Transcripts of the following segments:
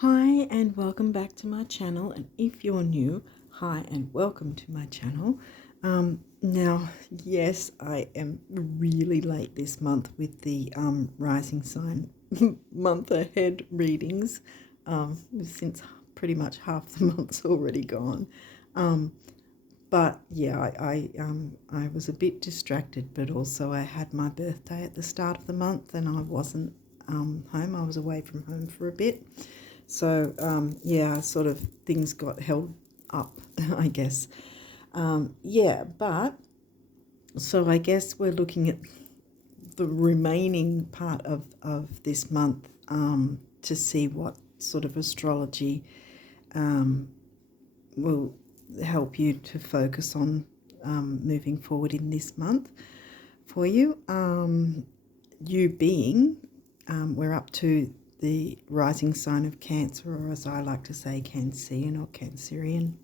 Hi and welcome back to my channel, and if you're new, hi and welcome to my channel. Now, yes, I am really late this month with the rising sign month ahead readings, since pretty much half the month's already gone. But yeah, I was a bit distracted, but also I had my birthday at the start of the month and I wasn't home. I was away from home for a bit. So, yeah, sort of things got held up, I guess. But so I guess we're looking at the remaining part of this month to see what sort of astrology will help you to focus on moving forward in this month for you. You being, we're up to the rising sign of Cancer, or as I like to say, Cancean or Cancerian.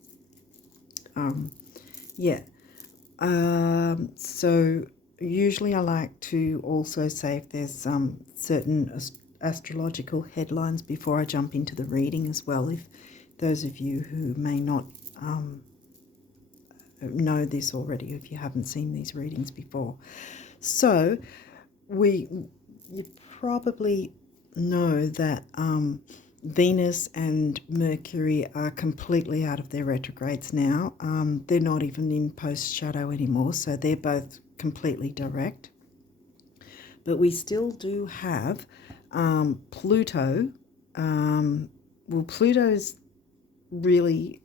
So usually I like to also say if there's certain astrological headlines before I jump into the reading as well, if those of you who may not know this already, if you haven't seen these readings before. So you probably know that Venus and Mercury are completely out of their retrogrades now. They're not even in post-shadow anymore, so they're both completely direct. But we still do have Pluto. Pluto's really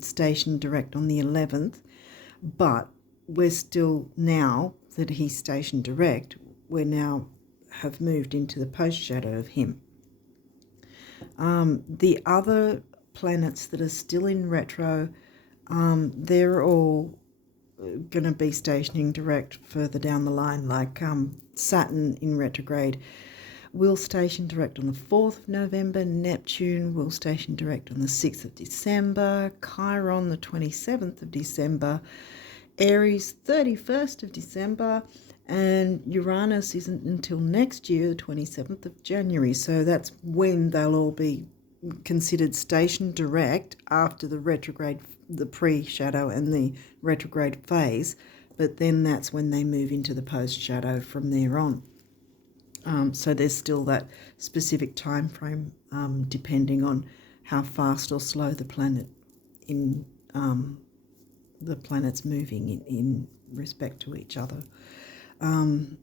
stationed direct on the 11th, but we're still, now that he's stationed direct, we now have moved into the post-shadow of him. The other planets that are still in retro, they're all going to be stationing direct further down the line, like Saturn in retrograde will station direct on the 4th of November, Neptune will station direct on the 6th of December, Chiron the 27th of December, Aries 31st of December, and Uranus isn't until next year, the 27th of January. So that's when they'll all be considered stationed direct after the retrograde, the pre-shadow and the retrograde phase. But then that's when they move into the post-shadow from there on. So there's still that specific time frame depending on how fast or slow the planet in the planets moving in respect to each other, in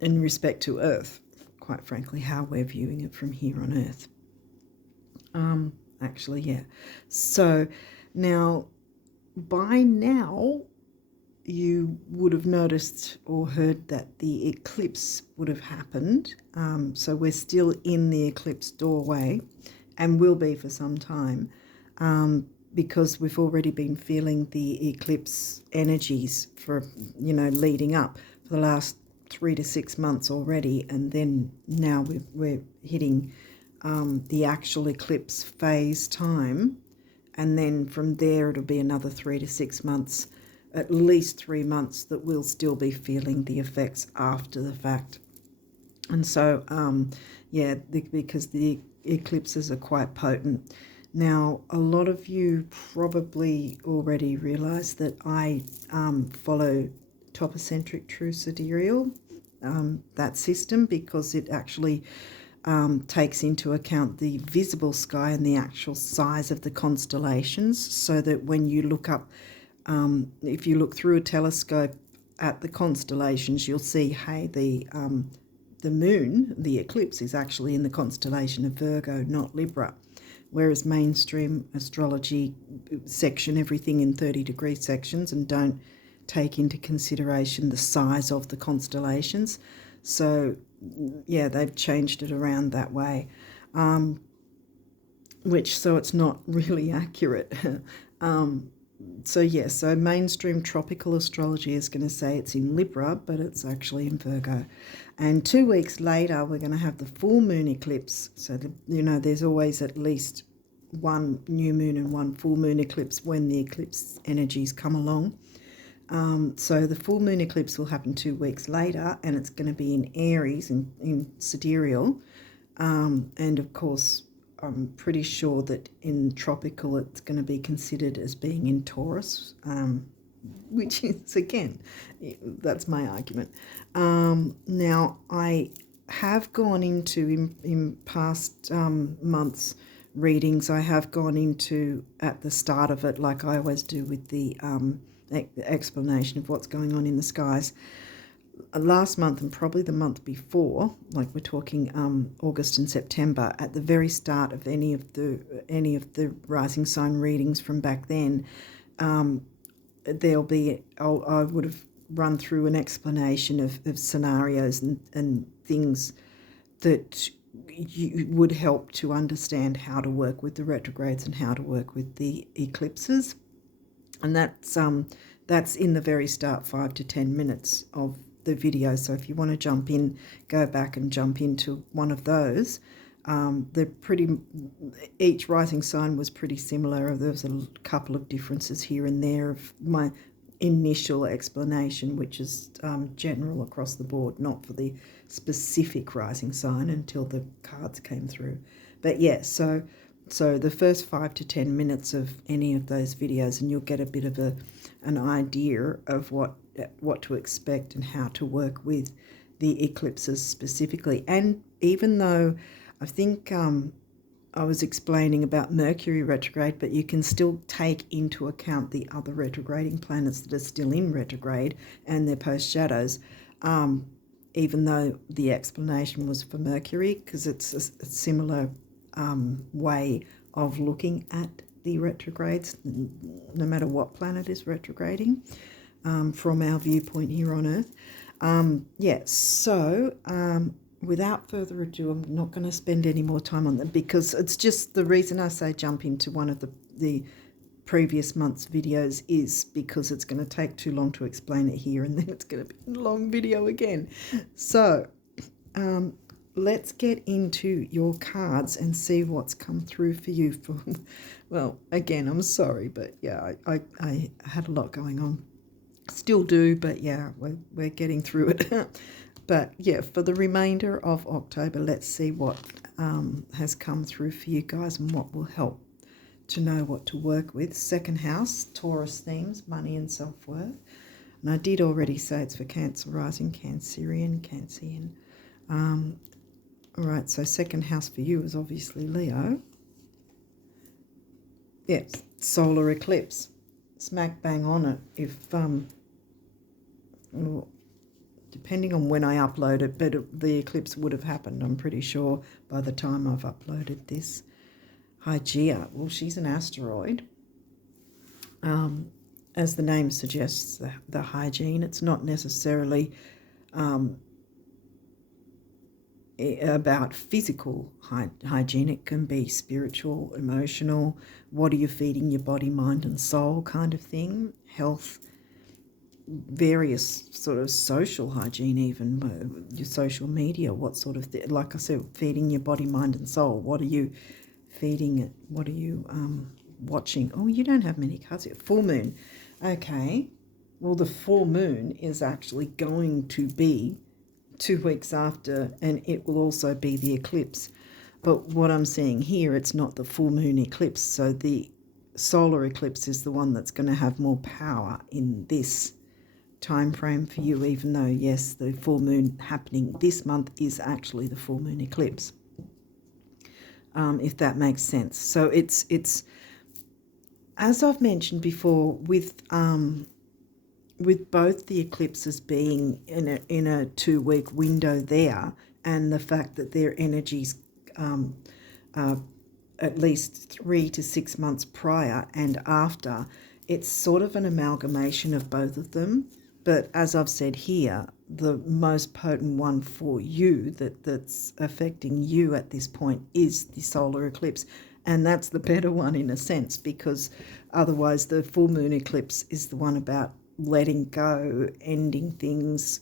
respect to Earth, quite frankly, how we're viewing it from here on Earth. So now, by now, you would have noticed or heard that the eclipse would have happened. So we're still in the eclipse doorway and will be for some time, because we've already been feeling the eclipse energies for, leading up for the last 3 to 6 months already. And then now we're hitting the actual eclipse phase time. And then from there, it'll be another 3 to 6 months, at least 3 months, that we'll still be feeling the effects after the fact. And so, because the eclipses are quite potent. Now, a lot of you probably already realise that I follow topocentric true sidereal, that system, because it actually takes into account the visible sky and the actual size of the constellations, so that when you look up, if you look through a telescope at the constellations, you'll see, hey, the moon, the eclipse, is actually in the constellation of Virgo, not Libra. Whereas mainstream astrology section everything in 30-degree sections and don't take into consideration the size of the constellations. So, yeah, they've changed it around that way, so it's not really accurate. So mainstream tropical astrology is going to say it's in Libra, but it's actually in Virgo. And 2 weeks later, we're going to have the full moon eclipse. So, there's always at least one new moon and one full moon eclipse when the eclipse energies come along. So the full moon eclipse will happen 2 weeks later, and it's going to be in Aries, in sidereal, And of course, I'm pretty sure that in tropical it's going to be considered as being in Taurus, which is, again, that's my argument. Now, I have gone into, in past months' readings, I have gone into, at the start of it, like I always do with the explanation of what's going on in the skies, last month and probably the month before, like we're talking August and September, at the very start of any of the rising sign readings from back then, there'll be, I would have run through an explanation of scenarios and things that you would help to understand how to work with the retrogrades and how to work with the eclipses. And that's in the very start, 5 to 10 minutes of the video. So if you want to jump in, go back and jump into one of those. They're pretty, each rising sign was pretty similar. There was a couple of differences here and there of my initial explanation, which is general across the board, not for the specific rising sign until the cards came through. But yeah, so the first 5 to 10 minutes of any of those videos, and you'll get a bit of an idea of what to expect and how to work with the eclipses specifically. And even though I think I was explaining about Mercury retrograde, but you can still take into account the other retrograding planets that are still in retrograde and their post shadows, even though the explanation was for Mercury, because it's a similar way of looking at the retrogrades, no matter what planet is retrograding, from our viewpoint here on Earth. Without further ado, I'm not going to spend any more time on them, because it's just the reason I say jump into one of the previous month's videos is because it's going to take too long to explain it here, and then it's going to be a long video again. So let's get into your cards and see what's come through for you. Well, again, I'm sorry, but yeah, I had a lot going on. Still do, but yeah, we're getting through it. But yeah, for the remainder of October, let's see what has come through for you guys and what will help to know what to work with. Second house, Taurus themes, money and self-worth. And I did already say it's for Cancer rising, Cancean. All right, so second house for you is obviously Leo. Yes, solar eclipse. Smack bang on it. If depending on when I upload it, but the eclipse would have happened, I'm pretty sure, by the time I've uploaded this. Hygeia, well, she's an asteroid. As the name suggests, the hygiene, it's not necessarily about physical hygiene. It can be spiritual, emotional, what are you feeding your body, mind and soul kind of thing, health, various sort of social hygiene, even your social media, what sort of like I said, feeding your body, mind and soul. What are you feeding it? What are you watching? Oh, you don't have many cards here. Full moon. Okay, well, the full moon is actually going to be 2 weeks after, and it will also be the eclipse. But what I'm seeing here, it's not the full moon eclipse, so the solar eclipse is the one that's going to have more power in this time frame for you, even though, yes, the full moon happening this month is actually the full moon eclipse, if that makes sense. So it's as I've mentioned before, with both the eclipses being in a 2-week window there, and the fact that their energies at least 3 to 6 months prior and after, it's sort of an amalgamation of both of them. But as I've said here, the most potent one for you that's affecting you at this point is the solar eclipse. And that's the better one in a sense, because otherwise the full moon eclipse is the one about letting go, ending things,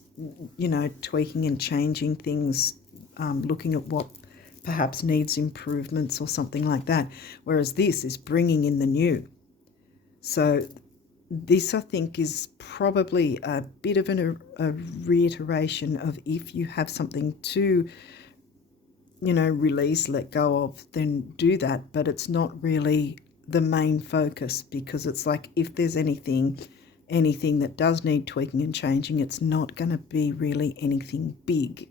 tweaking and changing things, looking at what perhaps needs improvements or something like that. Whereas this is bringing in the new. So this, I think, is probably a bit of a reiteration of if you have something to release, let go of, then do that. But it's not really the main focus, because it's like if there's anything that does need tweaking and changing, it's not going to be really anything big.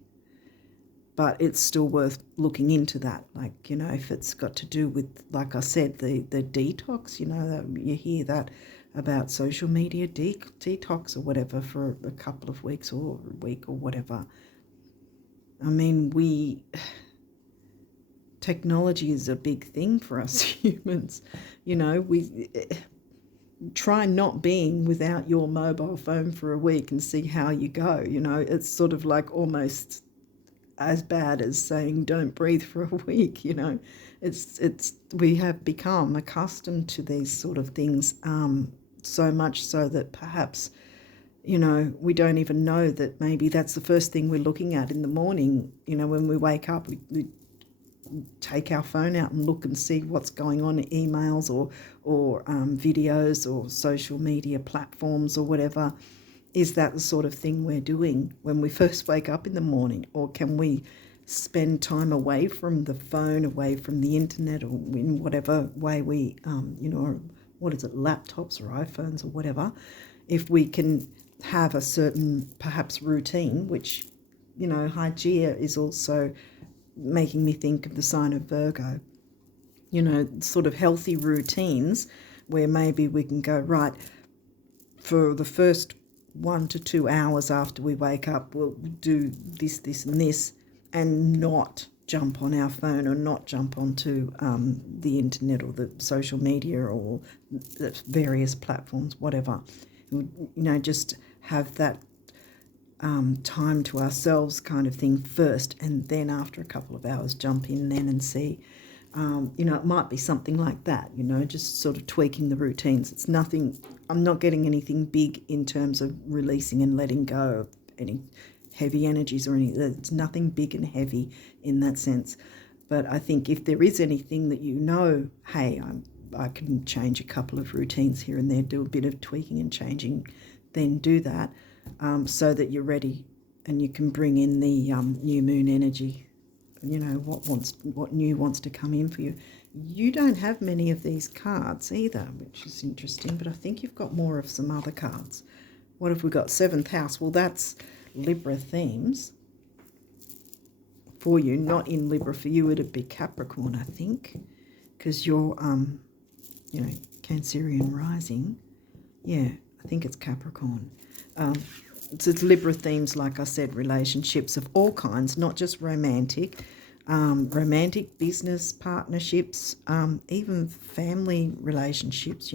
But it's still worth looking into that. Like, if it's got to do with, like I said, the detox, you hear that about social media detox or whatever for a couple of weeks or a week or whatever. I mean, technology is a big thing for us humans. We try not being without your mobile phone for a week and see how you go. It's sort of like almost as bad as saying don't breathe for a week. It's we have become accustomed to these sort of things, so much so that perhaps we don't even know that maybe that's the first thing we're looking at in the morning. When we wake up, we take our phone out and look and see what's going on in emails or videos or social media platforms or whatever. Is that the sort of thing we're doing when we first wake up in the morning? Or can we spend time away from the phone, away from the internet, or in whatever way we, what is it, laptops or iPhones or whatever, if we can have a certain perhaps routine, which, Hygeia is also making me think of the sign of Virgo, sort of healthy routines where maybe we can go, right, for the first 1 to 2 hours after we wake up, we'll do this, this and this, and not jump on our phone or not jump onto the internet or the social media or the various platforms, whatever. Just have that time to ourselves kind of thing first, and then after a couple of hours jump in then and see. It might be something like that, just sort of tweaking the routines. It's nothing, I'm not getting anything big in terms of releasing and letting go of any heavy energies or any, it's nothing big and heavy in that sense. But I think if there is anything that hey, I can change a couple of routines here and there, do a bit of tweaking and changing, then do that, so that you're ready and you can bring in the new moon energy. What new wants to come in for you. You don't have many of these cards either, which is interesting, but I think you've got more of some other cards. What have we got? 7th house. Well, that's Libra themes for you. Not in Libra for you, it'd be Capricorn, I think, because you're Cancerian rising. Yeah, I think it's Capricorn. So it's Libra themes, like I said, relationships of all kinds, not just romantic, business partnerships, even family relationships,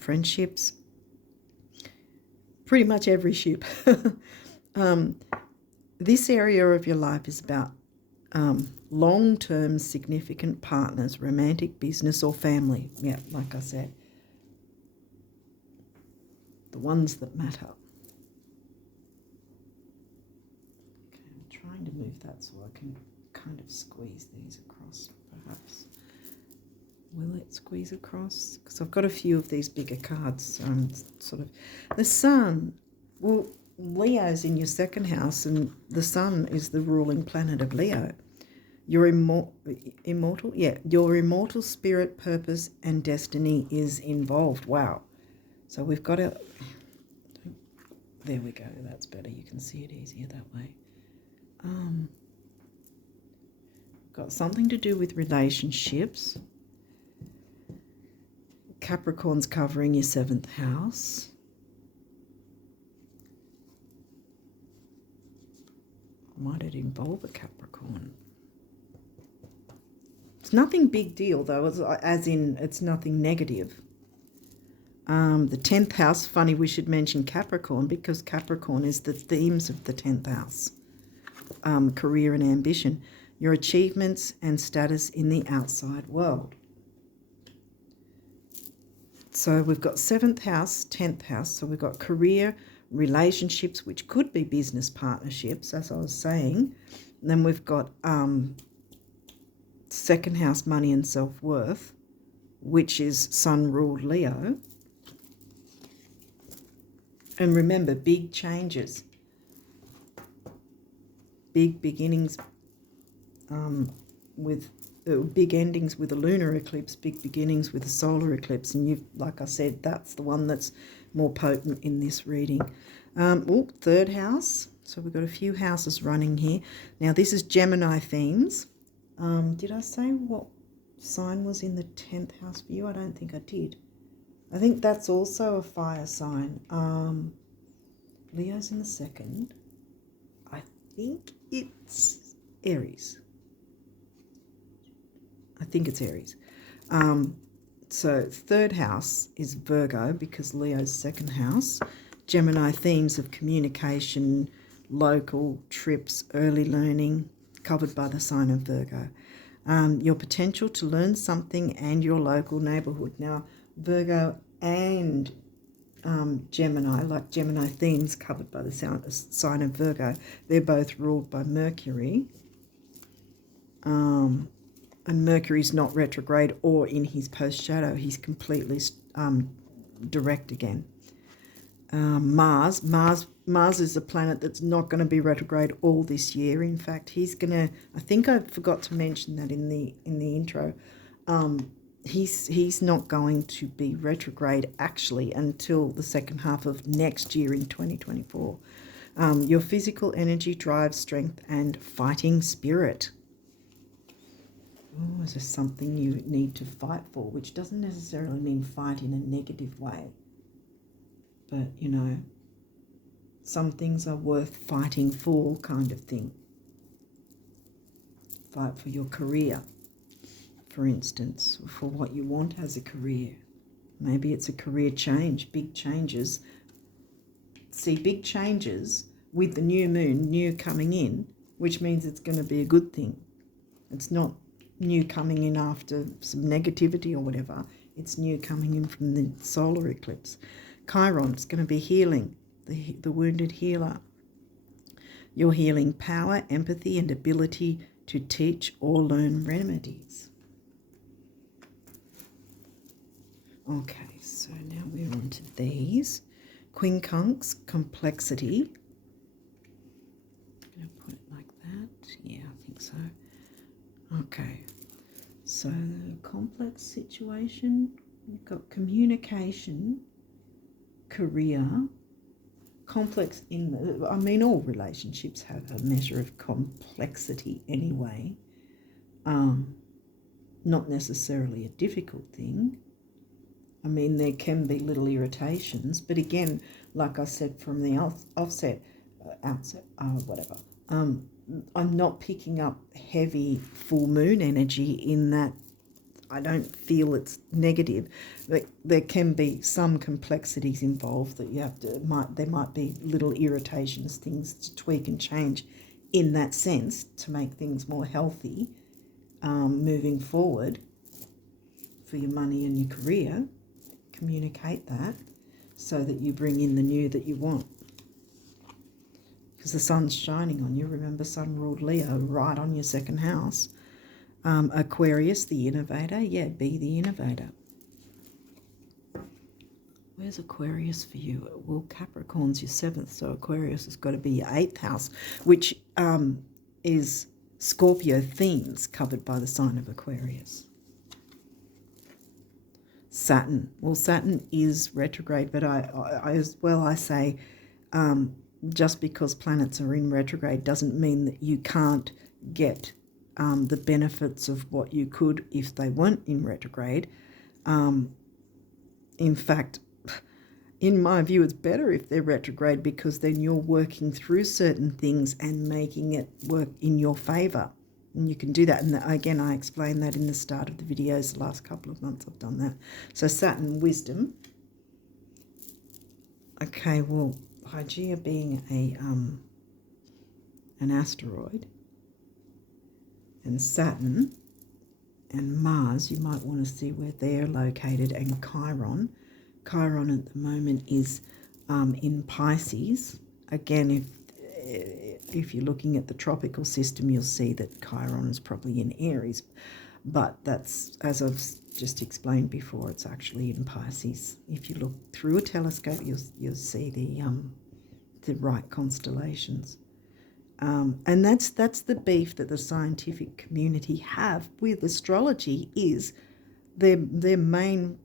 friendships, pretty much every ship. This area of your life is about long-term significant partners, romantic, business or family. Yeah, like I said, the ones that matter. Trying to move that so I can kind of squeeze these across, perhaps. Will it squeeze across? Because I've got a few of these bigger cards. Sort of the sun. Well, Leo's in your 2nd house, and the sun is the ruling planet of Leo. Your immortal, yeah, your immortal spirit, purpose, and destiny is involved. Wow. So we've got a. There we go. That's better. You can see it easier that way. Got something to do with relationships. Capricorn's covering your 7th house. Might it involve a Capricorn? It's nothing big deal though, as in it's nothing negative. The 10th house, funny we should mention Capricorn, because Capricorn is the themes of the 10th house. Career and ambition, your achievements and status in the outside world. So we've got 7th house, 10th house. So we've got career, relationships, which could be business partnerships, as I was saying. And then we've got 2nd house, money and self-worth, which is sun-ruled Leo. And remember, big changes, big beginnings, with big endings with a lunar eclipse, big beginnings with a solar eclipse. And you've, like I said, that's the one that's more potent in this reading. Third house. So we've got a few houses running here. Now this is Gemini themes. Did I say what sign was in the 10th house for you? I don't think I did. I think that's also a fire sign. Leo's in the second. I think it's Aries. I think it's Aries. So third house is Virgo because Leo's second house. Gemini themes of communication, local trips, early learning, covered by the sign of Virgo. Your potential to learn something and your local neighbourhood. Now, Virgo and Gemini, like Gemini themes covered by the sign of Virgo, they're both ruled by Mercury. And Mercury's not retrograde or in his post-shadow. He's completely direct again. Mars is a planet that's not going to be retrograde all this year. In fact, he's going to, I think I forgot to mention that in the intro, he's not going to be retrograde actually until the second half of next year in 2024. Your physical energy, drive, strength, and fighting spirit. Oh, is there something you need to fight for, which doesn't necessarily mean fight in a negative way. But, you know, some things are worth fighting for kind of thing. Fight for your career, for instance, for what you want as a career. Maybe it's a career change, big changes. See, big changes with the new moon, new coming in, which means it's going to be a good thing. It's not new coming in after some negativity or whatever. It's new coming in from the solar eclipse. Chiron, it's going to be healing, the wounded healer. Your healing power, empathy, and ability to teach or learn remedies. Okay, so now we're on to these. Quincunx, complexity. I'm going to put it like that. Yeah, I think so. Okay, so complex situation. We've got communication, career, complex in, I mean, all relationships have a measure of complexity anyway. Not necessarily a difficult thing. I mean, there can be little irritations, but again, like I said from the outset, I'm not picking up heavy full moon energy in that I don't feel it's negative. But there can be some complexities involved that you have to, there might be little irritations, things to tweak and change in that sense to make things more healthy moving forward for your money and your career. Communicate that so that you bring in the new that you want. Because the sun's shining on you. Remember, sun ruled Leo, right on your second house. Aquarius, the innovator. Yeah, be the innovator. Where's Aquarius for you? Well, Capricorn's your 7th, so Aquarius has got to be your 8th house, which is Scorpio themes covered by the sign of Aquarius. Saturn. Well, Saturn is retrograde, but I say just because planets are in retrograde doesn't mean that you can't get the benefits of what you could if they weren't in retrograde. In fact, in my view, it's better if they're retrograde because then you're working through certain things and making it work in your favour. And you can do that. And again, I explained that in the start of the videos. The last couple of months I've done that. So Saturn, wisdom. Okay, well, Hygeia being an asteroid, and Saturn and Mars, you might want to see where they're located, and Chiron. Chiron at the moment is in Pisces. Again, if you're looking at the tropical system, you'll see that Chiron is probably in Aries, but that's, as I've just explained before, it's actually in Pisces. If you look through a telescope, you'll see the right constellations. And that's the beef that the scientific community have with astrology. Is their main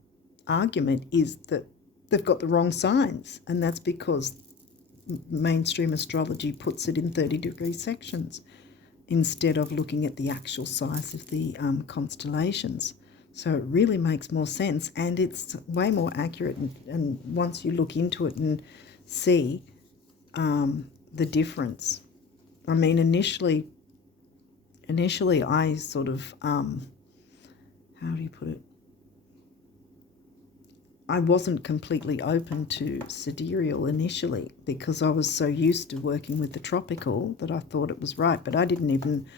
argument is that they've got the wrong signs, and that's because mainstream astrology puts it in 30-degree sections instead of looking at the actual size of the constellations. So it really makes more sense, and it's way more accurate. And once you look into it and see the difference, I mean, initially I sort of, how do you put it? I wasn't completely open to sidereal initially because I was so used to working with the tropical that I thought it was right. But I didn't even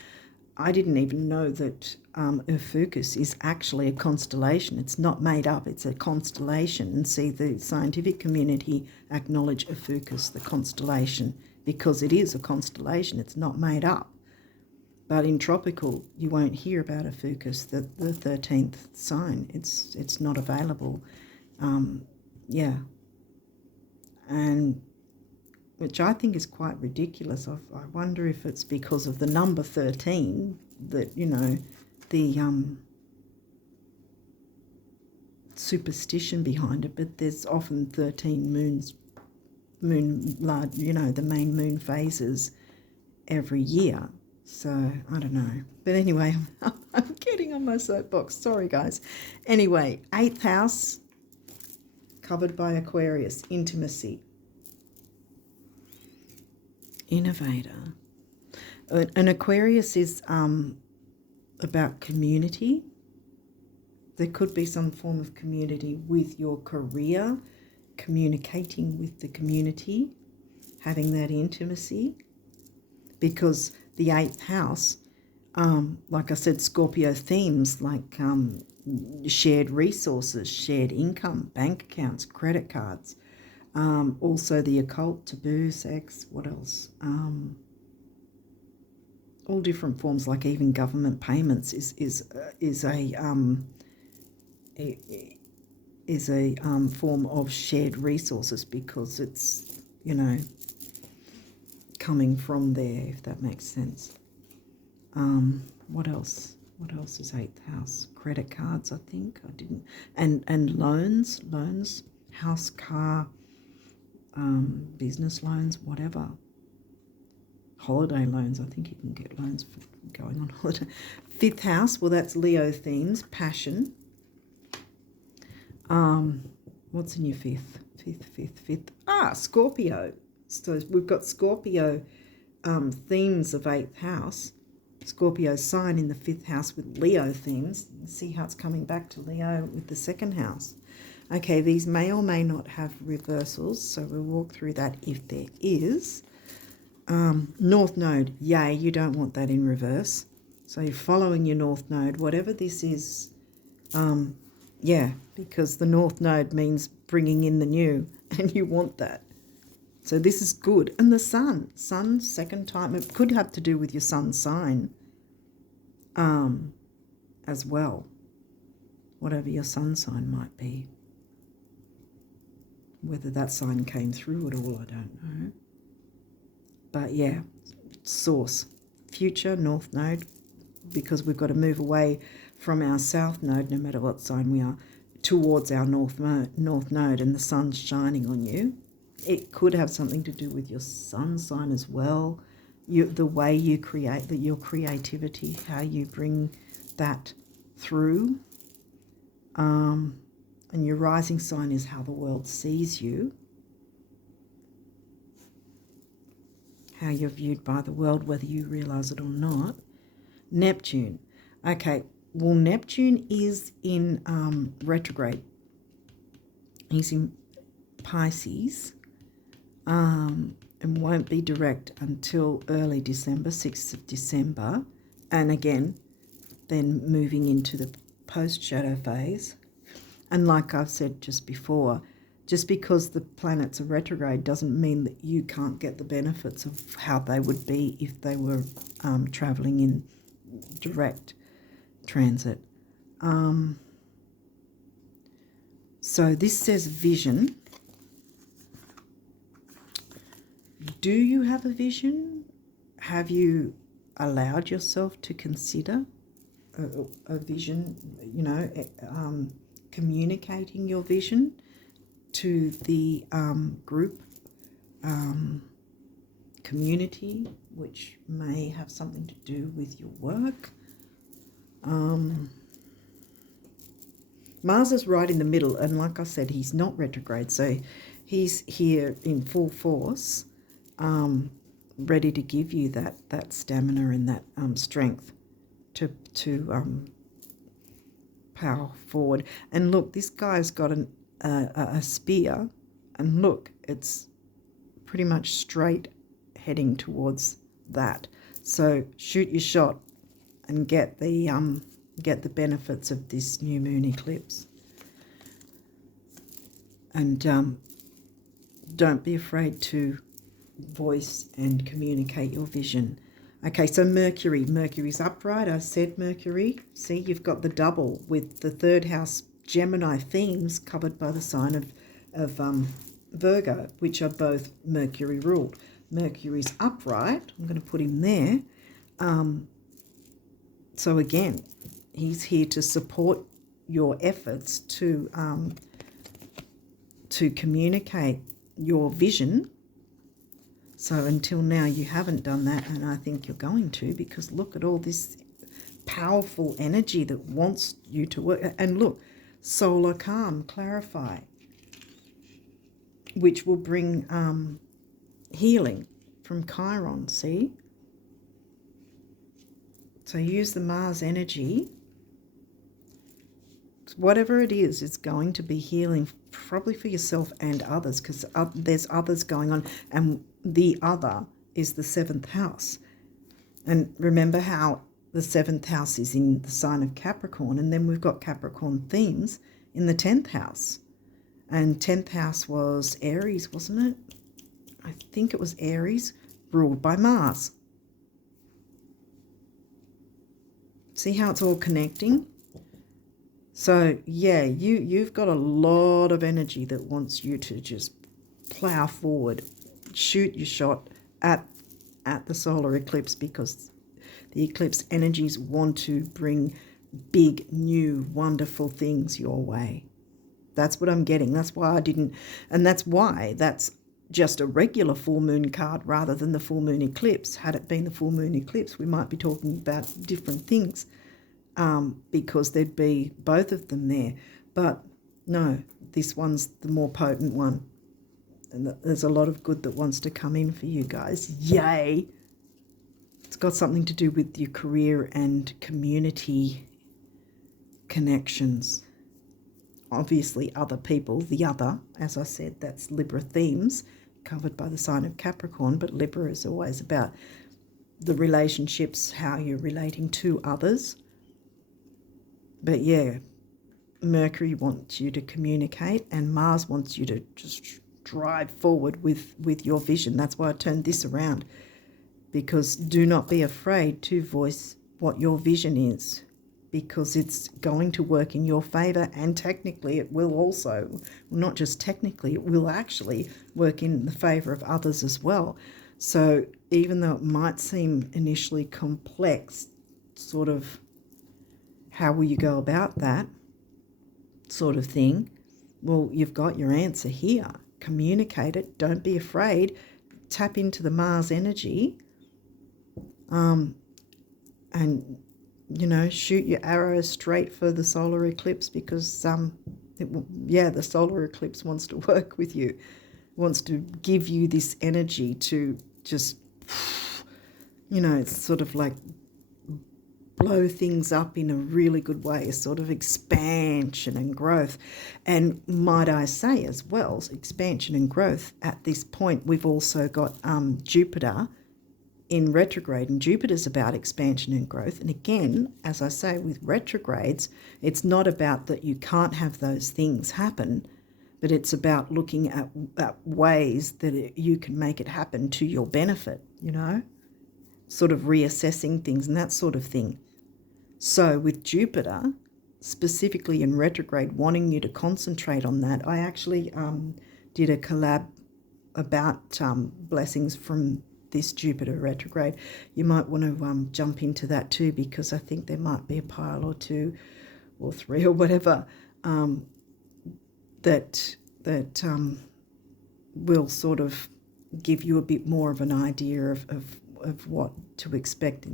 know that Ophiuchus is actually a constellation. It's not made up. It's a constellation. And see, the scientific community acknowledge Ophiuchus, the constellation, because it is a constellation. It's not made up. But in tropical, you won't hear about Ophiuchus, the 13th sign. It's not available. Yeah, and which I think is quite ridiculous. I wonder if it's because of the number 13 that, you know, the superstition behind it, but there's often 13 you know, the main moon phases every year. So I don't know. But anyway, I'm getting on my soapbox. Sorry, guys. Anyway, 8th house, covered by Aquarius, intimacy, innovator. An Aquarius is about community. There could be some form of community with your career, communicating with the community, having that intimacy, because the 8th house, like I said, Scorpio themes like shared resources, shared income, bank accounts, credit cards, also the occult, taboo, sex, what else? All different forms, like even government payments is a form of shared resources, because it's, you know, coming from there, if that makes sense. What else? What else is 8th house? Credit cards, I think. I didn't. And loans, house, car, business loans, whatever. Holiday loans, I think you can get loans for going on holiday. 5th house, well, that's Leo themes, passion. What's in your 5th? 5th. Scorpio. So we've got Scorpio themes of 8th house. Scorpio sign in the 5th house with Leo themes. See how it's coming back to Leo with the 2nd house. Okay, these may or may not have reversals, so we'll walk through that if there is. North node, yay, you don't want that in reverse. So you're following your north node, whatever this is. Yeah, because the north node means bringing in the new, and you want that. So this is good. And the sun, second time, it could have to do with your sun sign as well, whatever your sun sign might be. Whether that sign came through at all, I don't know. But yeah, source, future, north node, because we've got to move away from our south node, no matter what sign we are, towards our north node, and the sun's shining on you. It could have something to do with your sun sign as well, the way you create, your creativity, how you bring that through. And your rising sign is how the world sees you, how you're viewed by the world, whether you realize it or not. Neptune. Okay, well, Neptune is in retrograde. He's in Pisces, and won't be direct until early December, 6th of December. And again, then moving into the post-shadow phase. And like I've said just before, just because the planets are retrograde doesn't mean that you can't get the benefits of how they would be if they were travelling in direct transit. So this says vision. Do you have a vision? have you allowed yourself to consider a vision, communicating your vision to the group community, which may have something to do with your work? Mars is right in the middle, and like I said, he's not retrograde, so he's here in full force, ready to give you that stamina and that strength to power forward. And look, this guy's got a spear, and look, it's pretty much straight heading towards that. So shoot your shot and get the benefits of this new moon eclipse. And don't be afraid to voice and communicate your vision. Okay, so Mercury's upright. I said Mercury. See, you've got the double with the third house Gemini themes covered by the sign of Virgo, which are both Mercury ruled. Mercury's upright. I'm going to put him there. So again, he's here to support your efforts to communicate your vision. So until now, you haven't done that, and I think you're going to, because look at all this powerful energy that wants you to work. And look, solar calm, clarify, which will bring healing from Chiron, see? So use the Mars energy. Whatever it is, it's going to be healing, probably for yourself and others, because there's others going on, and the other is the 7th house. And remember how the 7th house is in the sign of Capricorn, and then we've got Capricorn themes in the 10th house. And 10th house was Aries, wasn't it? I think it was Aries, ruled by Mars. See how it's all connecting? So, yeah, you've got a lot of energy that wants you to just plow forward, shoot your shot at the solar eclipse, because the eclipse energies want to bring big, new, wonderful things your way. That's what I'm getting. That's why I didn't, and that's why that's just a regular full moon card rather than the full moon eclipse. Had it been the full moon eclipse, we might be talking about different things. Because there'd be both of them there. But no, this one's the more potent one. And there's a lot of good that wants to come in for you guys. Yay! It's got something to do with your career and community connections. Obviously, other people, the other, as I said, that's Libra themes, covered by the sign of Capricorn, but Libra is always about the relationships, how you're relating to others. But yeah, Mercury wants you to communicate, and Mars wants you to just drive forward with your vision. That's why I turned this around, because do not be afraid to voice what your vision is, because it's going to work in your favor, and technically it will also, not just technically, it will actually work in the favor of others as well. So even though it might seem initially complex, sort of, how will you go about that sort of thing? Well, you've got your answer here. Communicate it. Don't be afraid. Tap into the Mars energy. And, shoot your arrows straight for the solar eclipse, because, the solar eclipse wants to work with you. Wants to give you this energy to just, it's sort of like blow things up in a really good way, a sort of expansion and growth. And might I say as well, expansion and growth, at this point we've also got Jupiter in retrograde, and Jupiter's about expansion and growth. And again, as I say, with retrogrades, it's not about that you can't have those things happen, but it's about looking at ways that you can make it happen to your benefit, sort of reassessing things and that sort of thing. So with Jupiter, specifically in retrograde, wanting you to concentrate on that, I actually did a collab about blessings from this Jupiter retrograde. You might want to jump into that too, because I think there might be a pile or two or three or whatever that will sort of give you a bit more of an idea of what to expect.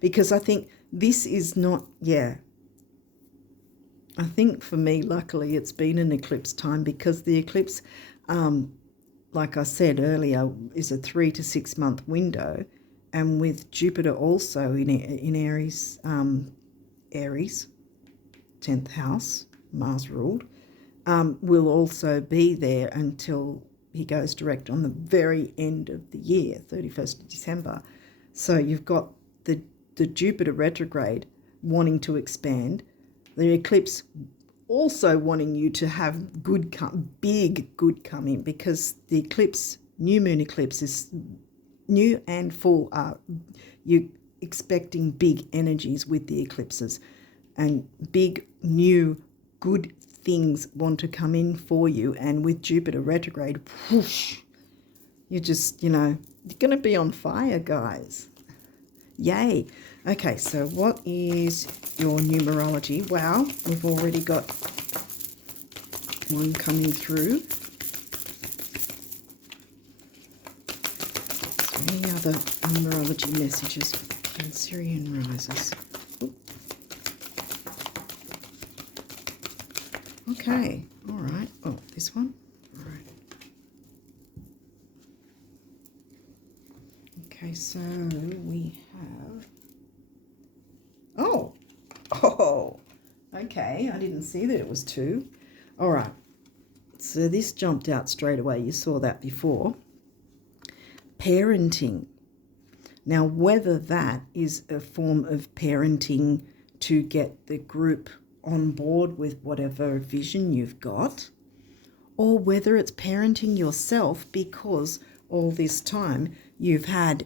Because I think this is not, I think for me, luckily, it's been an eclipse time, because the eclipse, like I said earlier, is a 3 to 6 month window. And with Jupiter also in Aries, Aries, 10th house, Mars ruled, will also be there until he goes direct on the very end of the year, 31st of December. So you've got the Jupiter retrograde wanting to expand, the eclipse also wanting you to have big good come in, because the eclipse, new moon eclipse, is new and full. You're expecting big energies with the eclipses, and big new good things want to come in for you. And with Jupiter retrograde, whoosh, you're just, you're going to be on fire, guys. Yay. Okay, so what is your numerology? Wow, we've already got one coming through. Is there any other numerology messages for Cancerian risers? Okay, all right. Oh, this one? All right. Okay, so we have... Oh, okay. I didn't see that it was 2. All right. So this jumped out straight away. You saw that before. Parenting. Now, whether that is a form of parenting to get the group on board with whatever vision you've got, or whether it's parenting yourself because all this time you've had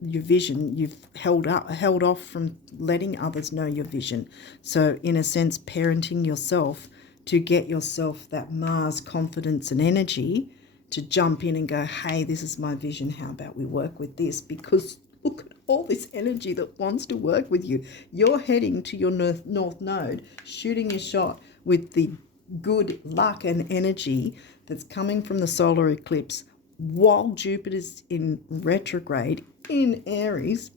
your vision, you've held off from letting others know your vision. So in a sense, parenting yourself to get yourself that Mars confidence and energy to jump in and go, hey, this is my vision, how about we work with this? Because look at all this energy that wants to work with you. You're heading to your north node, shooting your shot with the good luck and energy that's coming from the solar eclipse while Jupiter's in retrograde in Aries.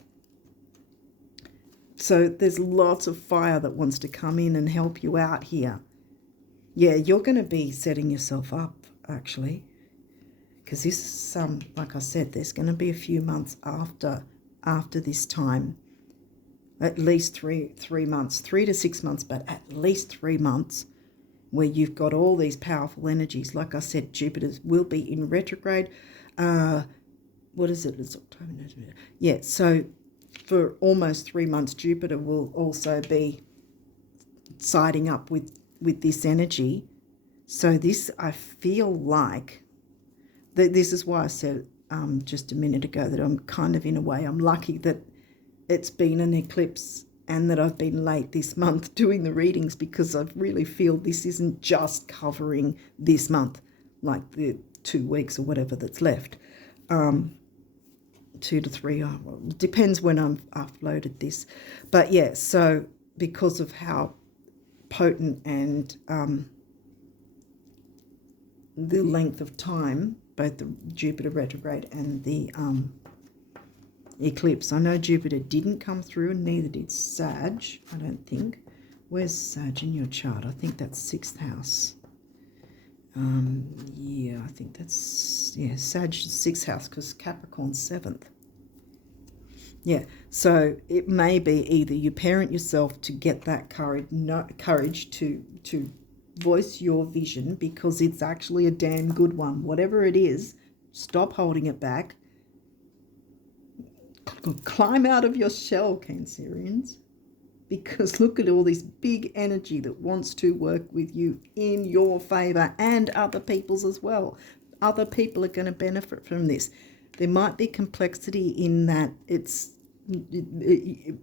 So there's lots of fire that wants to come in and help you out here. Yeah, you're going to be setting yourself up, actually, because this is like I said, there's going to be a few months after this time, at least three months, 3 to 6 months, but at least 3 months, where you've got all these powerful energies. Like I said, Jupiter will be in retrograde. What is it? It's October. Yeah, so for almost 3 months, Jupiter will also be siding up with this energy. So this, I feel like, this is why I said just a minute ago that I'm kind of, in a way, I'm lucky that it's been an eclipse and that I've been late this month doing the readings, because I really feel this isn't just covering this month, like the 2 weeks or whatever that's left. 2 to 3, depends when I've uploaded this. But yeah, so because of how potent and the length of time, both the Jupiter retrograde and the eclipse. I know Jupiter didn't come through, and neither did Sag, I don't think. Where's Sag in your chart? I think that's 6th house. Yeah, I think that's, Sag is 6th house, because Capricorn's 7th. Yeah, so it may be either you parent yourself to get that courage to voice your vision, because it's actually a damn good one. Whatever it is, stop holding it back. Climb out of your shell, Cancerians, because look at all this big energy that wants to work with you in your favor and other people's as well. Other people are going to benefit from this. There might be complexity in that it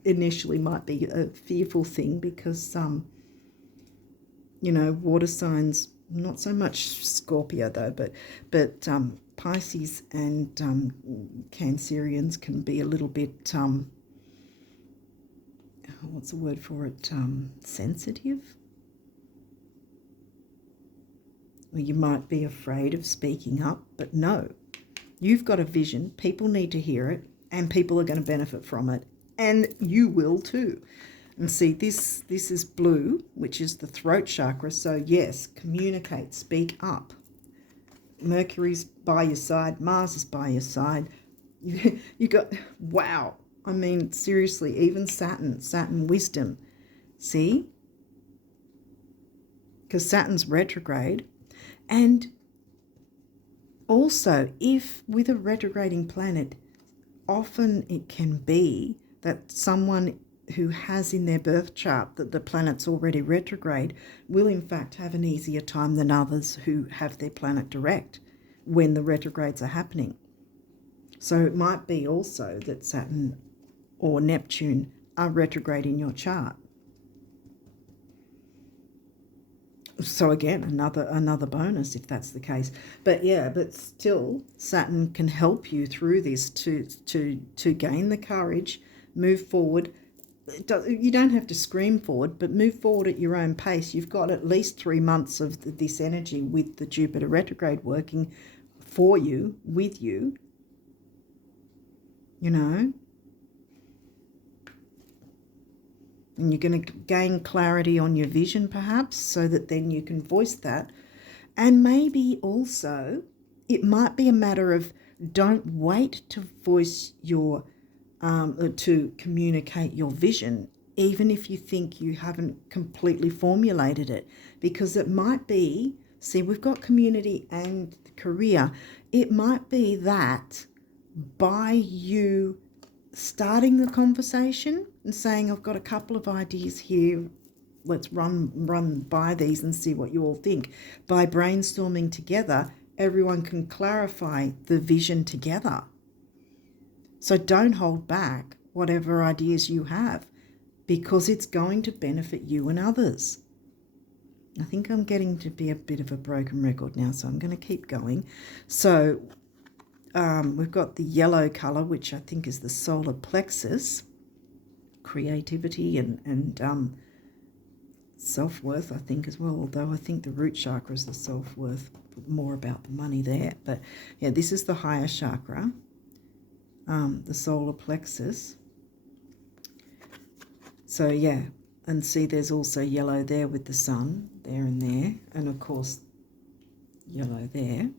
initially might be a fearful thing, because water signs, not so much Scorpio though, but Pisces and Cancerians can be a little bit, what's the word for it, sensitive. Or you might be afraid of speaking up, but no, you've got a vision, people need to hear it, and people are going to benefit from it, and you will too. And see, this is blue, which is the throat chakra, so yes, communicate, speak up. Mercury's by your side, Mars is by your side. You got, wow, I mean, seriously, even Saturn wisdom, see? Because Saturn's retrograde. And also, if with a retrograding planet, often it can be that someone who has in their birth chart that the planet's already retrograde will in fact have an easier time than others who have their planet direct when the retrogrades are happening. So it might be also that Saturn or Neptune are retrograde in your chart. So again, another bonus if that's the case. But yeah, but still, Saturn can help you through this to gain the courage, move forward. You don't have to scream forward, but move forward at your own pace. You've got at least 3 months of this energy with the Jupiter retrograde working for you, with you, you know. And you're going to gain clarity on your vision perhaps so that then you can voice that. And maybe also it might be a matter of don't wait to voice your, to communicate your vision, even if you think you haven't completely formulated it. Because it might be, see, we've got community and career. It might be that by you starting the conversation and saying, I've got a couple of ideas here, let's run by these and see what you all think. By brainstorming together, everyone can clarify the vision together. So don't hold back whatever ideas you have, because it's going to benefit you and others. I think I'm getting to be a bit of a broken record now, so I'm going to keep going. So we've got the yellow colour, which I think is the solar plexus, creativity and self-worth, I think, as well, although I think the root chakra is the self-worth, more about the money there. But yeah, this is the higher chakra, the solar plexus. So yeah, and see there's also yellow there with the sun there and there, and of course yellow there.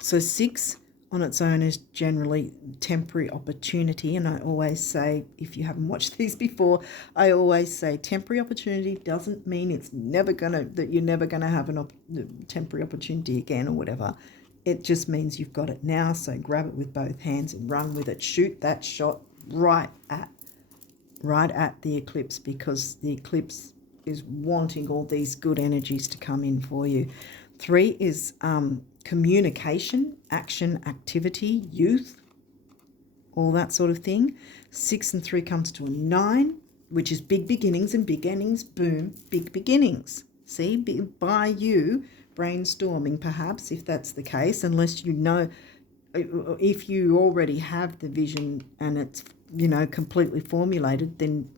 So 6 on its own is generally temporary opportunity, and I always say, if you haven't watched these before, I always say temporary opportunity doesn't mean it's never that you're never gonna have a temporary opportunity again or whatever. It just means you've got it now, so grab it with both hands and run with it. Shoot that shot right at the eclipse, because the eclipse is wanting all these good energies to come in for you. 3 is communication, action, activity, youth, all that sort of thing. 6 and 3 comes to a 9, which is big beginnings, and beginnings, boom, big beginnings. See, by you brainstorming perhaps, if that's the case, unless you know, if you already have the vision and it's, you know, completely formulated, then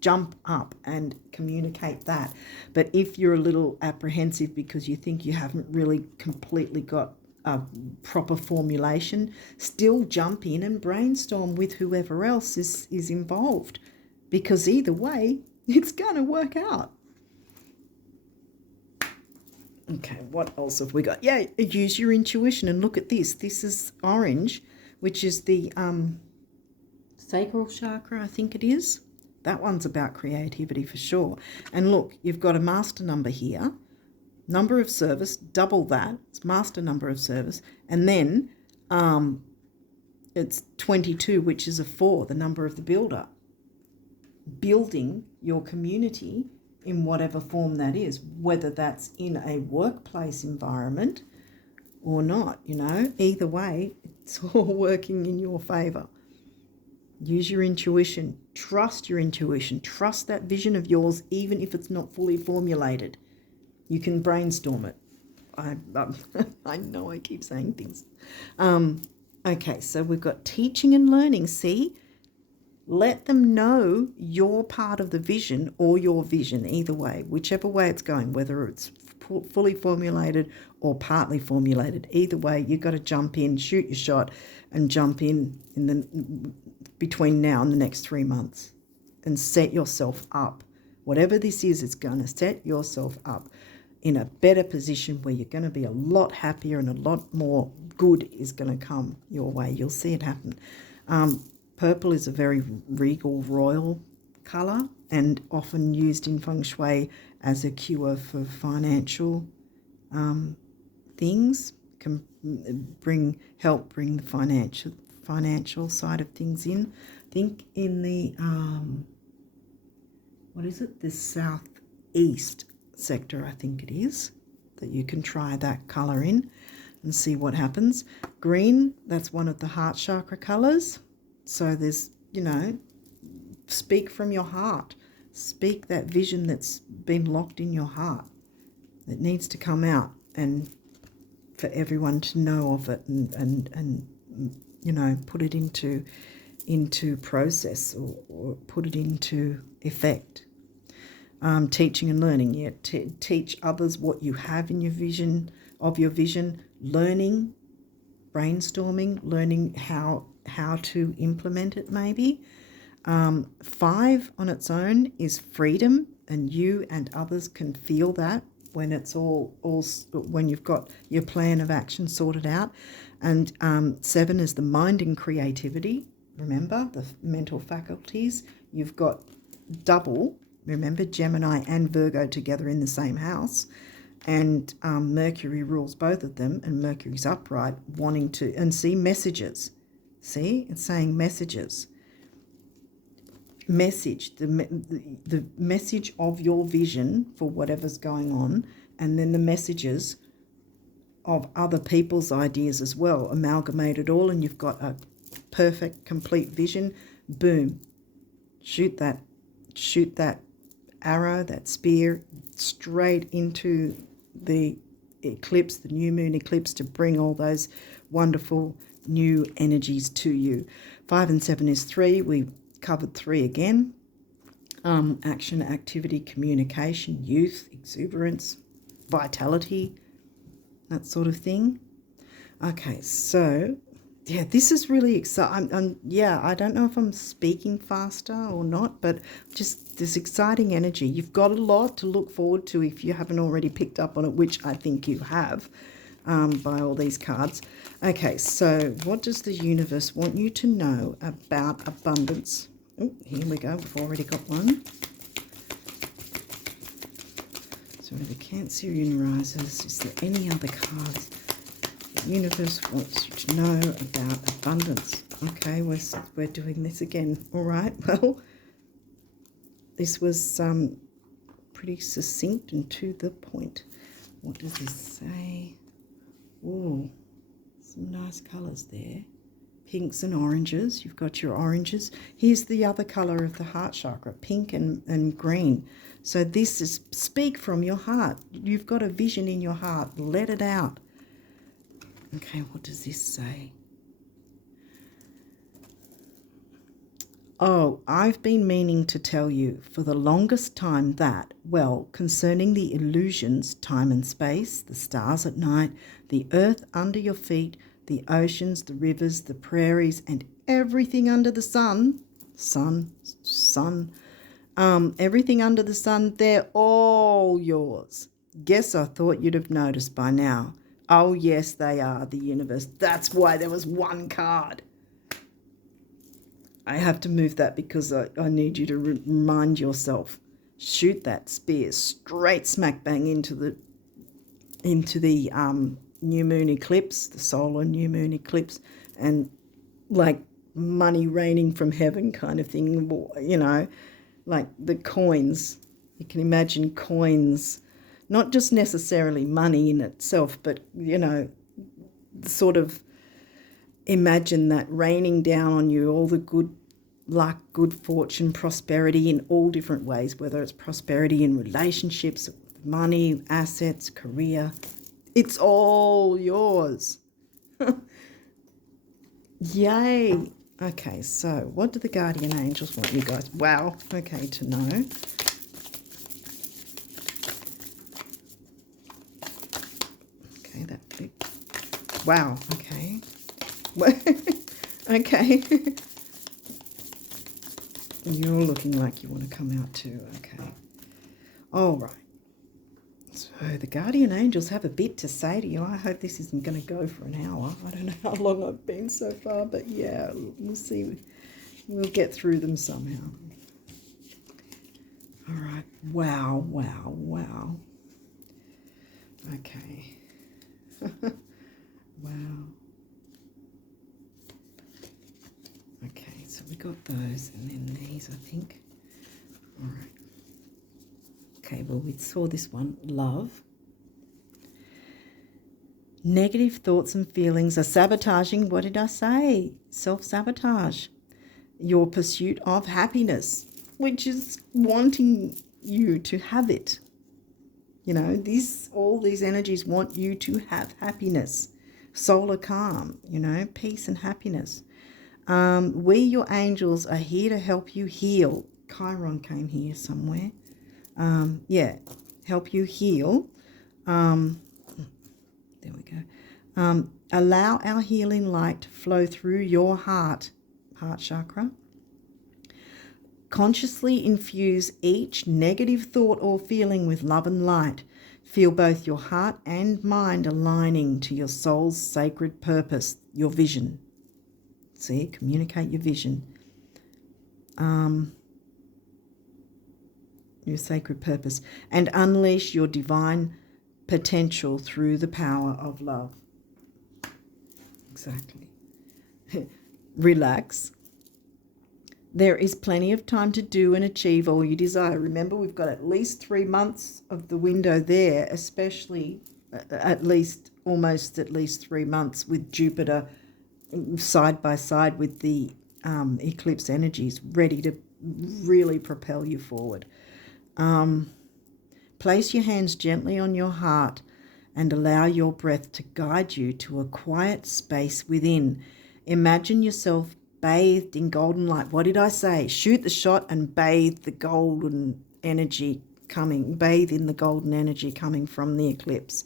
jump up and communicate that. But if you're a little apprehensive because you think you haven't really completely got a proper formulation, still jump in and brainstorm with whoever else is involved, because either way it's going to work out. Okay, what else have we got? Yeah, use your intuition, and look at this. This is orange, which is the sacral chakra, I think it is. That one's about creativity for sure. And look, you've got a master number here, number of service, double that, it's master number of service, and then it's 22, which is a 4, the number of the builder. Building your community in whatever form that is, whether that's in a workplace environment or not, you know, either way, it's all working in your favor. Use your intuition, trust your intuition, trust that vision of yours, even if it's not fully formulated. You can brainstorm it. I know I keep saying things. Okay, so we've got teaching and learning. See, let them know your part of the vision or your vision, either way, whichever way it's going, whether it's fully formulated or partly formulated. Either way, you've got to jump in, shoot your shot, and jump in the between now and the next 3 months, and set yourself up. Whatever this is, it's going to set yourself up in a better position where you're going to be a lot happier and a lot more good is going to come your way. You'll see it happen. Purple is a very regal, royal colour and often used in feng shui as a cure for financial things. Can help bring the financial side of things in. I think in the the southeast sector, I think it is, that you can try that colour in and see what happens. Green, that's one of the heart chakra colours. So there's, speak from your heart. Speak that vision that's been locked in your heart. It needs to come out and for everyone to know of it and put it into process or put it into effect. Teaching and learning, teach others what you have in your vision, learning, brainstorming, learning how to implement it maybe. 5 on its own is freedom, and you and others can feel that when it's all when you've got your plan of action sorted out. And 7 is the mind and creativity. Remember, the mental faculties. You've got double, remember, Gemini and Virgo together in the same house. And Mercury rules both of them, and Mercury's upright, wanting to, and see messages. See, it's saying messages. The message of your vision for whatever's going on, and then the messages of other people's ideas as well, amalgamate it all, and you've got a perfect, complete vision. Boom. Shoot that arrow, that spear, straight into the eclipse, the new moon eclipse, to bring all those wonderful new energies to you. 5 and 7 is 3. We covered 3 again. Action, activity, communication, youth, exuberance, vitality, that sort of thing. Okay, so yeah, this is really exciting. I don't know if I'm speaking faster or not, but just this exciting energy. You've got a lot to look forward to if you haven't already picked up on it, which I think you have by all these cards. Okay, so what does the universe want you to know about abundance? Oh, here we go. We've already got one. So the Cancerian rises. Is there any other cards the universe wants you to know about abundance? Okay, we're doing this again. All right, well, this was pretty succinct and to the point. What does this say? Oh, some nice colours there. Pinks and oranges. You've got your oranges. Here's the other colour of the heart chakra, pink and green. So this is speak from your heart. You've got a vision in your heart. Let it out. Okay, what does this say? Oh, I've been meaning to tell you for the longest time that, well, concerning the illusions, time and space, the stars at night, the earth under your feet, the oceans, the rivers, the prairies, and everything under the sun, everything under the sun, they're all yours. Guess I thought you'd have noticed by now. Oh, yes, they are, the universe. That's why there was one card. I have to move that because I need you to remind yourself. Shoot that spear straight smack bang into the new moon eclipse, the solar new moon eclipse, and like money raining from heaven kind of thing, like the coins. You can imagine coins, not just necessarily money in itself, but, sort of imagine that raining down on you, all the good luck, good fortune, prosperity in all different ways, whether it's prosperity in relationships, money, assets, career, It's all yours. Yay. Okay, so what do the guardian angels want you guys? Wow. Okay, to know. Okay, that big. Wow. Okay. Okay. You're looking like you want to come out too. Okay. All right. So the guardian angels have a bit to say to you. I hope this isn't going to go for an hour. I don't know how long I've been so far, but yeah, we'll see. We'll get through them somehow. All right. Wow, wow, wow. Okay. Wow. Okay, so we got those and then these, I think. All right. Okay, well, we saw this one, love. Negative thoughts and feelings are sabotaging, what did I say? Self-sabotage. Your pursuit of happiness, which is wanting you to have it. You know, all these energies want you to have happiness, solar calm, you know, peace and happiness. We, your angels, are here to help you heal. Chiron came here somewhere. Yeah, help you heal. There we go. Allow our healing light to flow through your heart chakra. Consciously infuse each negative thought or feeling with love and light. Feel both your heart and mind aligning to your soul's sacred purpose, your vision. See, communicate your vision. Your sacred purpose. And unleash your divine potential through the power of love. Exactly. Relax. There is plenty of time to do and achieve all you desire. Remember, we've got at least 3 months of the window there, especially almost at least 3 months with Jupiter side by side with the eclipse energies, ready to really propel you forward. Place your hands gently on your heart and allow your breath to guide you to a quiet space within. Imagine yourself bathed in golden light. What did I say? Shoot the shot and bathe the golden energy bathe in the golden energy coming from the eclipse.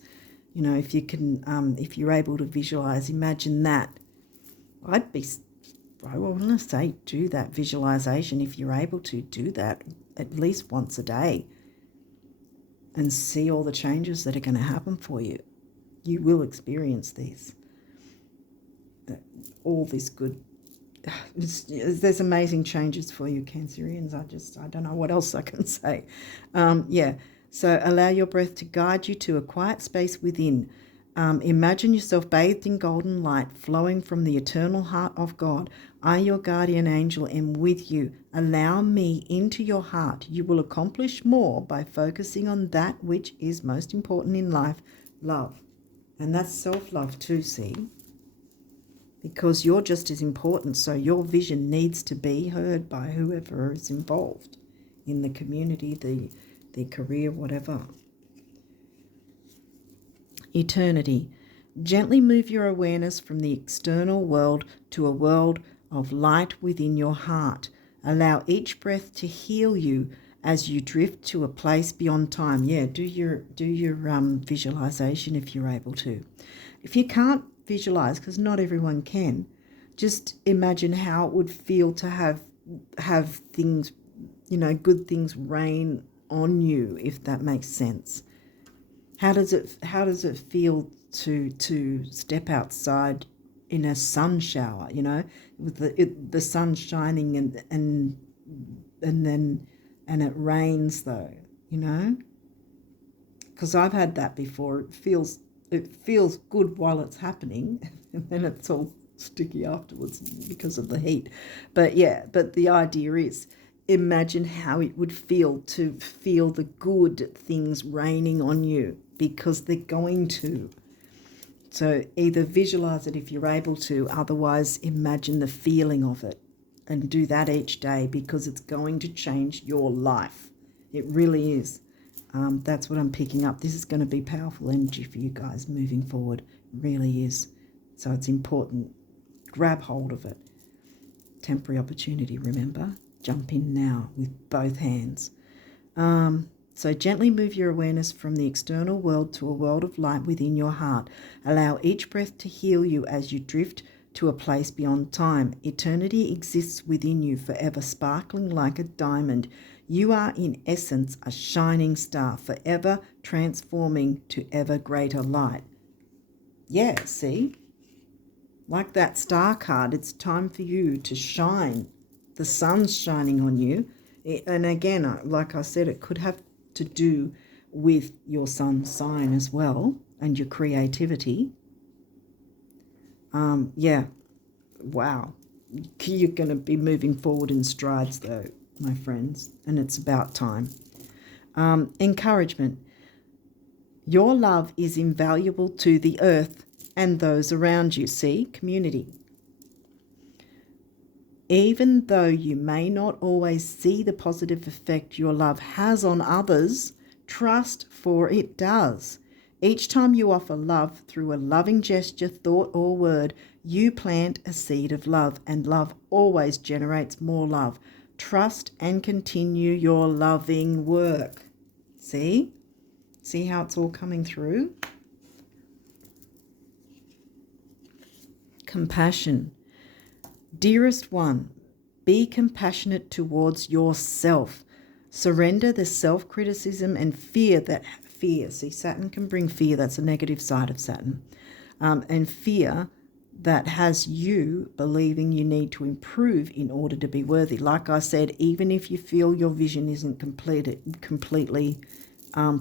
You know, if you can, if you're able to visualize, imagine that. I want to say do that visualization if you're able to do that at least once a day and see all the changes that are going to happen for you. You will experience these. All this good. There's amazing changes for you, Cancerians. I don't know what else I can say. Yeah. So allow your breath to guide you to a quiet space within. Imagine yourself bathed in golden light flowing from the eternal heart of God. I, your guardian angel, am with you. Allow me into your heart. You will accomplish more by focusing on that which is most important in life, love. And that's self-love too, see? Because you're just as important, so your vision needs to be heard by whoever is involved in the community, the career, whatever. Eternity. Gently move your awareness from the external world to a world of light within your heart. Allow each breath to heal you as you drift to a place beyond time. Yeah, do your visualization if you're able to. If you can't visualize, because not everyone can, just imagine how it would feel to have things, you know, good things rain on you, if that makes sense. How does it feel to step outside in a sun shower, you know, with the sun shining and it rains though, you know? Because I've had that before. It feels good while it's happening, and then it's all sticky afterwards because of the heat. But yeah, but the idea is, imagine how it would feel to feel the good things raining on you, because they're going to. So either visualize it if you're able to, otherwise imagine the feeling of it and do that each day, because it's going to change your life. It really is. That's what I'm picking up. This is going to be powerful energy for you guys moving forward. It really is. So it's important. Grab hold of it. Temporary opportunity, remember? Jump in now with both hands. So gently move your awareness from the external world to a world of light within your heart. Allow each breath to heal you as you drift to a place beyond time. Eternity exists within you, forever sparkling like a diamond. You are in essence a shining star, forever transforming to ever greater light. Yeah, see? Like that star card, it's time for you to shine. The sun's shining on you. And again, like I said, it could have to do with your sun sign as well and your creativity. Yeah, wow. You're going to be moving forward in strides though, my friends, and it's about time. Encouragement. Your love is invaluable to the earth and those around you. See, community. Even though you may not always see the positive effect your love has on others, trust, for it does. Each time you offer love through a loving gesture, thought, or word, you plant a seed of love, and love always generates more love. Trust and continue your loving work. See? See how it's all coming through? Compassion. Dearest one, be compassionate towards yourself. Surrender the self-criticism and fear. See, Saturn can bring fear. That's a negative side of Saturn. And fear that has you believing you need to improve in order to be worthy. Like I said, even if you feel your vision isn't completely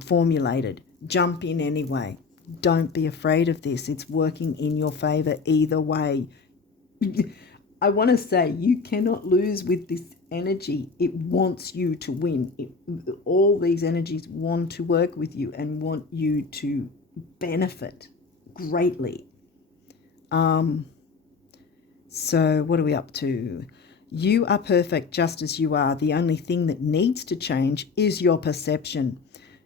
formulated, jump in anyway. Don't be afraid of this. It's working in your favor either way. I want to say you cannot lose with this energy. It wants you to win. All these energies want to work with you and want you to benefit greatly. So what are we up to? You are perfect just as you are. The only thing that needs to change is your perception.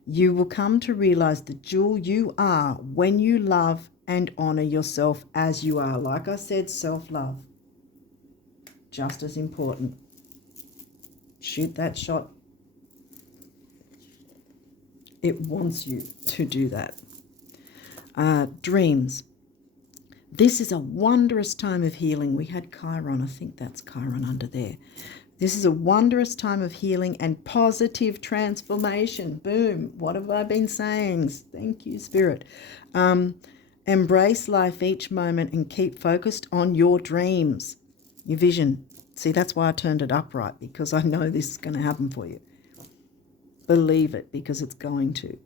You will come to realize the jewel you are when you love and honor yourself as you are. Like I said, self-love. Just as important. Shoot that shot. It wants you to do that. Dreams. This is a wondrous time of healing. We had Chiron. I think that's Chiron under there. This is a wondrous time of healing and positive transformation. Boom. What have I been saying? Thank you, Spirit. Embrace life each moment and keep focused on your dreams. Your vision. See, that's why I turned it upright, because I know this is going to happen for you. Believe it, because it's going to.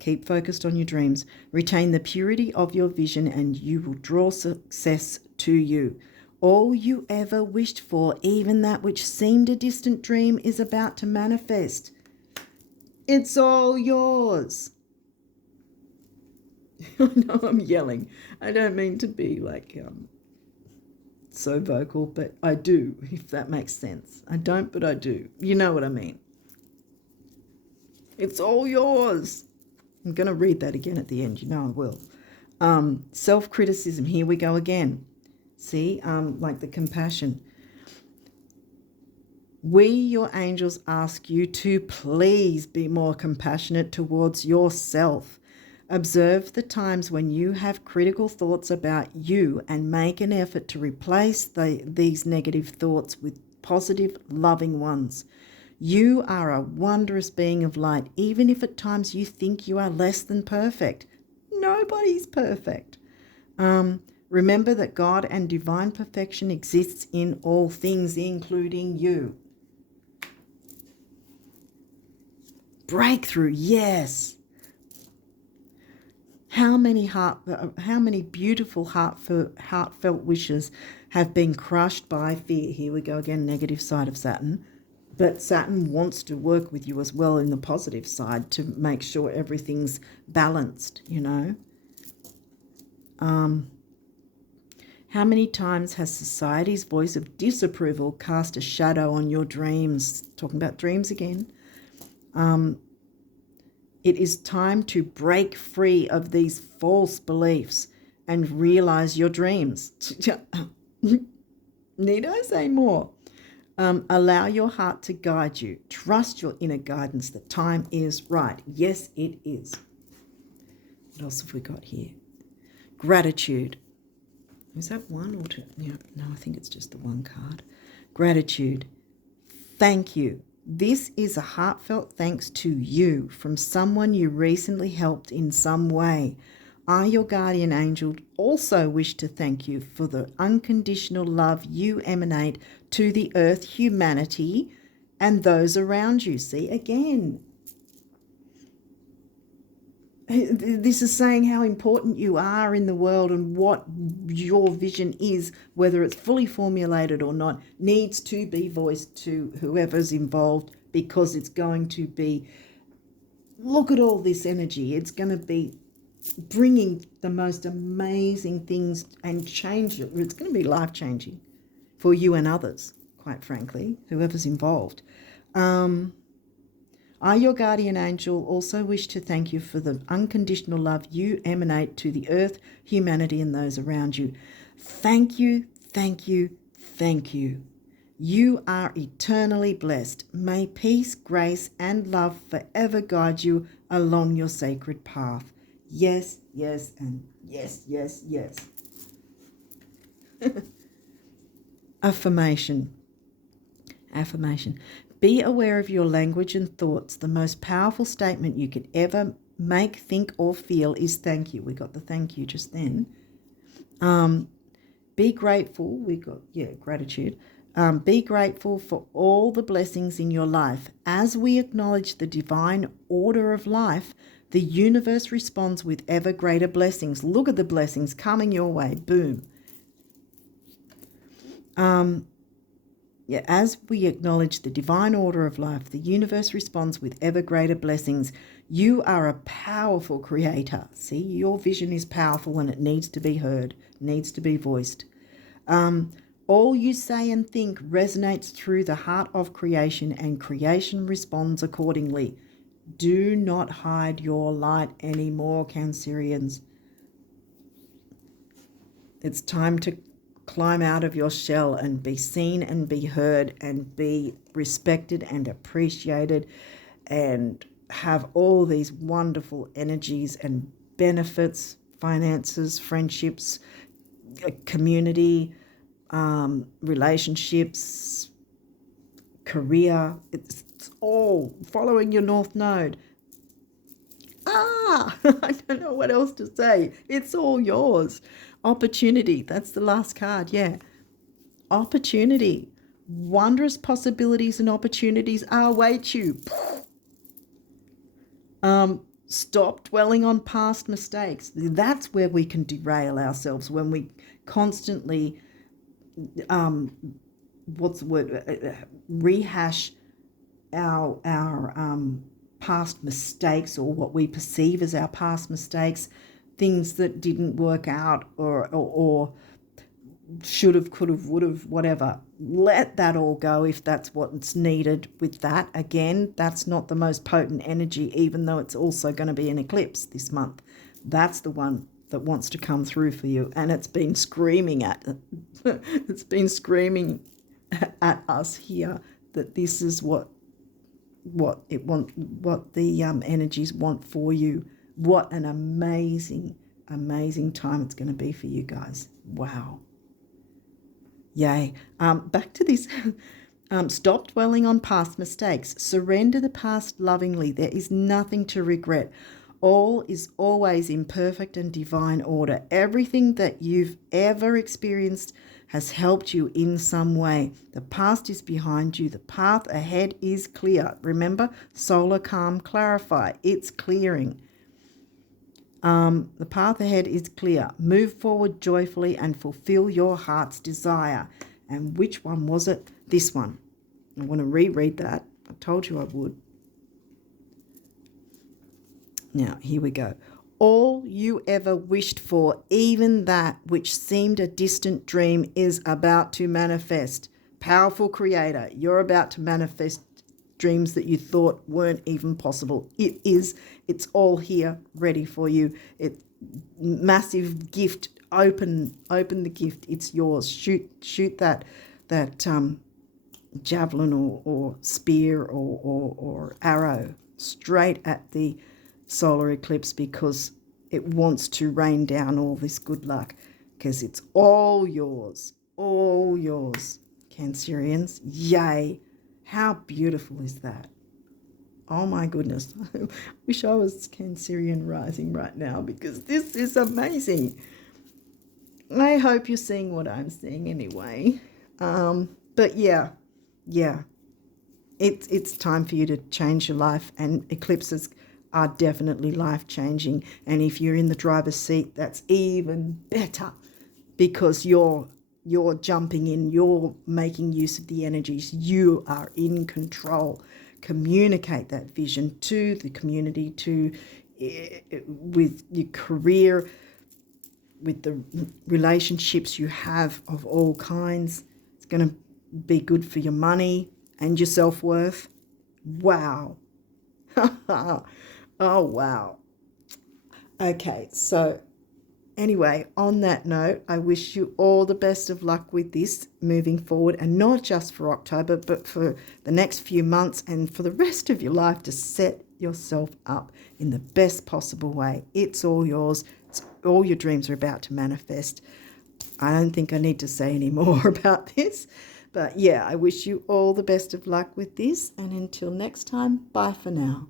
Keep focused on your dreams. Retain the purity of your vision and you will draw success to you. All you ever wished for, even that which seemed a distant dream, is about to manifest. It's all yours. I know I'm yelling. I don't mean to be like... so vocal, but I do, if that makes sense. I don't, but I do. You know what I mean. It's all yours. I'm going to read that again at the end. You know I will. Self-criticism. Here we go again. See, like the compassion. We, your angels, ask you to please be more compassionate towards yourself. Observe the times when you have critical thoughts about you and make an effort to replace these negative thoughts with positive, loving ones. You are a wondrous being of light, even if at times you think you are less than perfect. Nobody's perfect. Remember that God and divine perfection exists in all things, including you. Breakthrough, yes. How many beautiful heartfelt wishes have been crushed by fear? Here we go again, negative side of Saturn. But Saturn wants to work with you as well in the positive side to make sure everything's balanced, you know. How many times has society's voice of disapproval cast a shadow on your dreams? Talking about dreams again. It is time to break free of these false beliefs and realize your dreams. Need I say more? Allow your heart to guide you. Trust your inner guidance. The time is right. Yes, it is. What else have we got here? Gratitude. Is that one or two? Yeah, no, I think it's just the one card. Gratitude. Thank you. This is a heartfelt thanks to you from someone you recently helped in some way. I, your guardian angel, also wish to thank you for the unconditional love you emanate to the earth, humanity, and those around you. See, again, this is saying how important you are in the world and what your vision is, whether it's fully formulated or not, needs to be voiced to whoever's involved, because it's going to be, look at all this energy. It's going to be bringing the most amazing things and change it. It's going to be life-changing for you and others, quite frankly, whoever's involved. I, your guardian angel, also wish to thank you for the unconditional love you emanate to the earth, humanity, and those around you. Thank you, thank you, thank you. You are eternally blessed. May peace, grace, and love forever guide you along your sacred path. Yes, yes, and yes, yes, yes. Affirmation. Be aware of your language and thoughts. The most powerful statement you could ever make, think, or feel is thank you. We got the thank you just then. Be grateful. We got, gratitude. Be grateful for all the blessings in your life. As we acknowledge the divine order of life, the universe responds with ever greater blessings. Look at the blessings coming your way. Boom. As we acknowledge the divine order of life, the universe responds with ever greater blessings. You are a powerful creator. See, your vision is powerful and it needs to be heard, needs to be voiced. All you say and think resonates through the heart of creation, and creation responds accordingly. Do not hide your light anymore, Cancerians. It's time to climb out of your shell and be seen and be heard and be respected and appreciated and have all these wonderful energies and benefits, finances, friendships, community, relationships, career. It's all following your North Node. I don't know what else to say. It's all yours. Opportunity. That's the last card. Yeah. Opportunity. Wondrous possibilities and opportunities await you. Stop dwelling on past mistakes. That's where we can derail ourselves, when we constantly, rehash our past mistakes, or what we perceive as our past mistakes, things that didn't work out or should have, could have, would have, whatever. Let that all go if that's what's needed with that. Again, that's not the most potent energy, even though it's also going to be an eclipse this month. That's the one that wants to come through for you, and it's been screaming at us here that this is what the energies want for you. What an amazing time it's going to be for you guys. Wow. Yay. Back to this. Stop dwelling on past mistakes. Surrender the past lovingly. There is nothing to regret. All is always in perfect and divine order. Everything that you've ever experienced has helped you in some way. The past is behind you. The path ahead is clear. Remember, solar calm, clarify. It's clearing. The path ahead is clear. Move forward joyfully and fulfill your heart's desire. And which one was it? This one. I want to reread that. I told you I would. Now, here we go. All you ever wished for, even that which seemed a distant dream, is about to manifest. Powerful creator, you're about to manifest dreams that you thought weren't even possible. It is. It's all here, ready for you. Massive gift. Open the gift. It's yours. Shoot that javelin or spear or arrow straight at the solar eclipse, because it wants to rain down all this good luck, because it's all yours, Cancerians. Yay. How beautiful is that? Oh my goodness. I wish I was Cancerian rising right now, because this is amazing. I hope you're seeing what I'm seeing anyway. But yeah, it's time for you to change your life, and eclipses are definitely life-changing. And if you're in the driver's seat, that's even better, because you're jumping in, you're making use of the energies, you are in control. Communicate that vision to the community, with your career, with the relationships you have of all kinds. It's going to be good for your money and your self-worth. Wow. Oh, wow. Okay, so anyway, on that note, I wish you all the best of luck with this moving forward, and not just for October, but for the next few months and for the rest of your life, to set yourself up in the best possible way. It's all yours. All your dreams are about to manifest. I don't think I need to say any more about this, but yeah, I wish you all the best of luck with this, and until next time, bye for now.